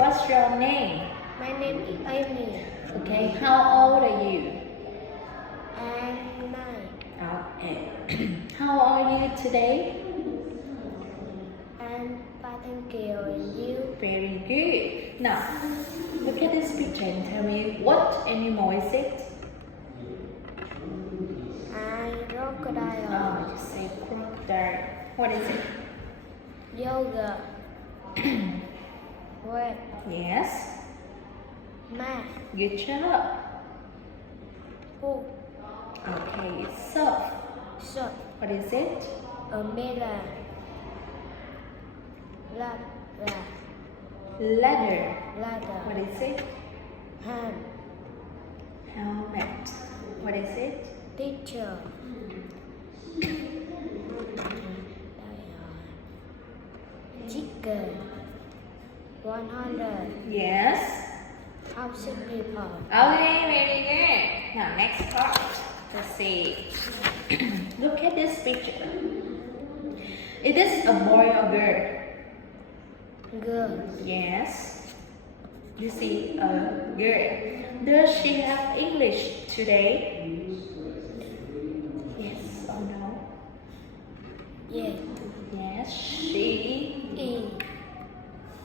What's your name? My name is Amy. Okay, how old are you? I'm 9. Okay. How are you today? I'm fine, thank you. And you? Very good. Now, look at this picture and tell me what animal is it? Crocodile. Oh, you say crocodile. What is it? Yoga. Red. Yes. Mat. Good job. Food. Okay, surf. Shot. What is it? Umbrella. Ladder. Ladder. What is it? Hand. Helmet. What is it? Teacher. Chicken. 100. Yes. Housing people. Okay, very good. Now, next part. Let's see. Look at this picture. Is this a boy or girl? Girl. Yes. You see a girl. Does she have English today? Yes or no? Yes. Yes, she. E.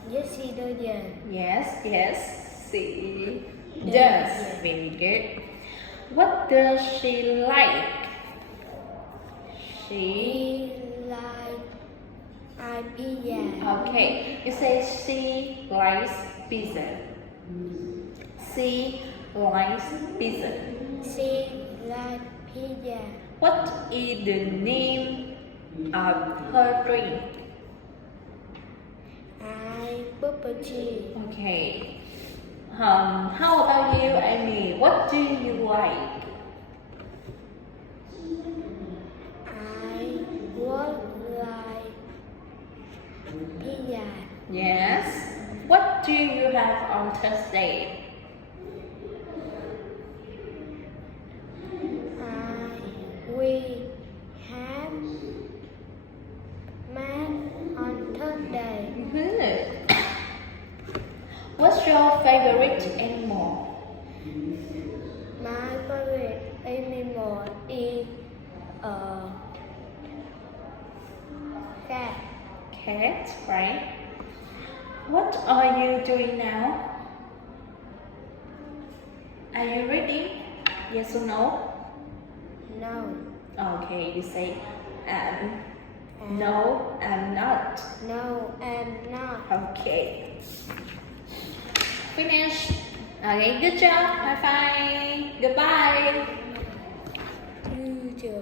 Yes, she does. Yes, she does. Yes. Very good. What does she like? She. He like pizza. Okay, you say she likes pizza. She likes pizza. She like pizza. What is the name of her drink? I bubble tea. Okay. How about you, Amy? What do you like? I would like pizza. Yes. What do you have on Thursday? We have math on Thursday. Good. What's your favorite animal? My favorite animal is a cat. Cat, right? What are you doing now? Are you reading? Yes or no? No. Okay, you say no, I'm not. No, I'm not. Okay. Finish. Okay, good job. Bye bye. Goodbye. Teacher.